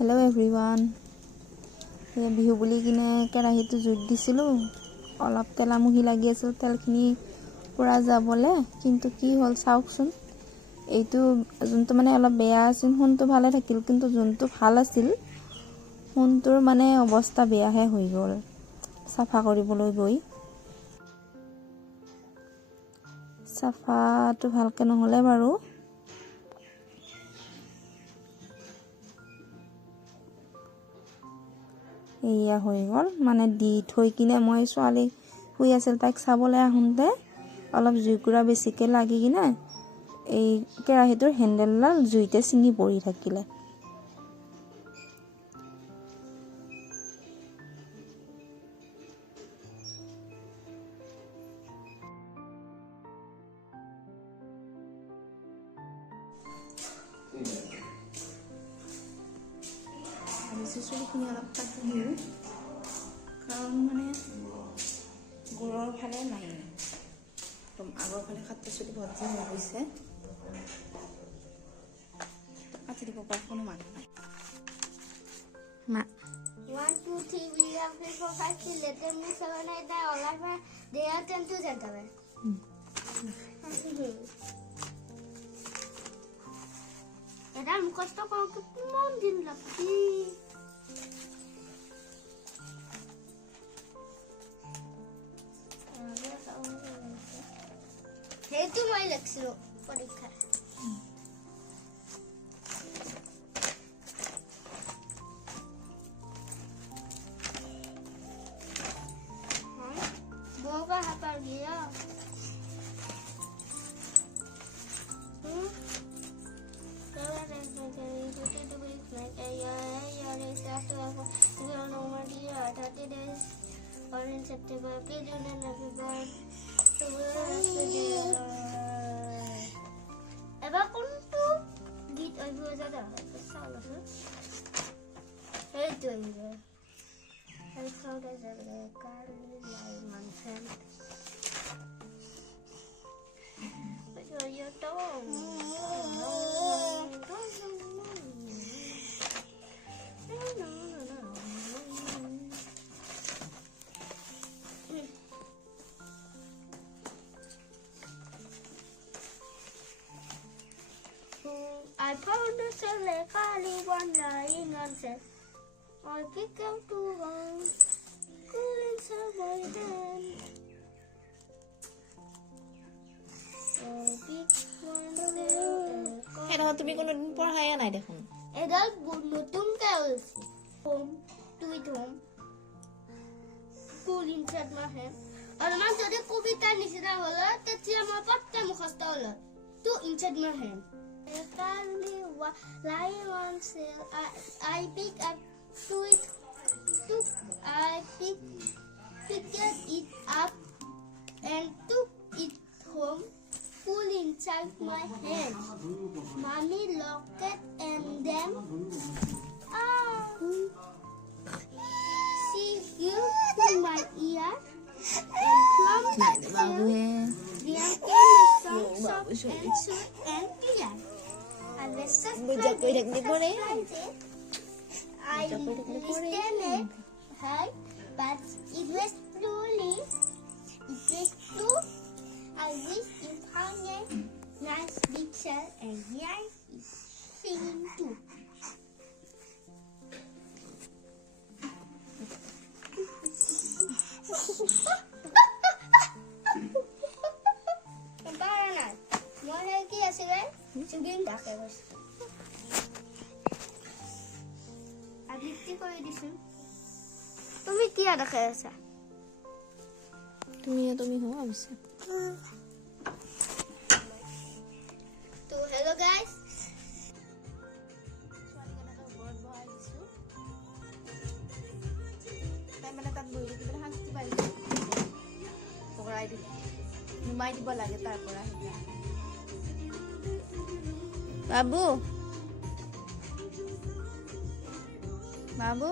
Hello' everyone. Bihu বুলি কিনে কেৰাহীটো জুইত দিছিলোঁ, অলপ তেলামুহি লাগি আছিল তেলখিনি পূৰা যাবলৈ, কিন্তু কি হ'ল চাওকচোন। এইটো যোনটো মানে অলপ বেয়া আছিল সোণটো ভালে থাকিল, কিন্তু যোনটো ভাল আছিল সোণটোৰ মানে অৱস্থা বেয়াহে হৈ গ'ল চাফা কৰিবলৈ গৈ। চাফাটো ভালকৈ নহ'লে বাৰু। এয়া হৈ গ'ল, মানে দি থৈ কিনে মই ছোৱালী শুই আছিল তাইক চাবলৈ আহোঁতে অলপ জুইকুৰা বেছিকৈ লাগি কিনে এই কেৰাহীটোৰ হেণ্ডেলডাল জুইতে ছিঙি পৰি থাকিলে। চুলিখিনি অলপ কাটি দিওঁ, কাৰণ মানে গোৰৰ ফালে নাই, একদম আগৰ ফালে কাটি চুলি ভৰ্তি হৈ গৈছে। কাটি দিব পৰা কোনো মানুহ নাই। 1, 2, 3, we have 3, 4, 5, 6, let them move 7, 8, 9, all of them, they are 10 to center. এটা মুখস্থ কৰোঁতে কিমান দিন লাগছি। সেইটো মই লিখিছিলোঁ পৰীক্ষা। বগা হাতৰ গিয়া in September, please do not happy birthday. Ever kuntu git ayu jada kesal tu. Hey tu ini. Hey kau dah jadi kali lain mansen. Betul ya dong. I found a Kali one lying on set. I pick up to one, cool inside my hand. I pick one set. এটা তুমি কোনোদিন পঢ়াই নাই দেখোন। এডাল নতুনকৈ ওলাইছে। Home, to it home. Cool inside my hand. অলপমান যদি কবিতাৰ নিচিনা হ'ল তেতিয়া মই পট্টে মুখস্থ হ'ল। To inside my hand. Lying on sale, I pick up to it. I picked it up and took it home, full inside my hand. Mommy locked it and then she gave to my ear and plumped it. There came a sound soft and sweet and clear. I was surprised. I listened hard, but it was truly. It was true. I wish you found a nice picture and here is singing too. Sugin dake bos. Abiti koi disun. Tumi kia dake asa. তুমি ho abse. To hello guys. নুমাই দিব লাগে তাৰ পৰা বাবু বাবু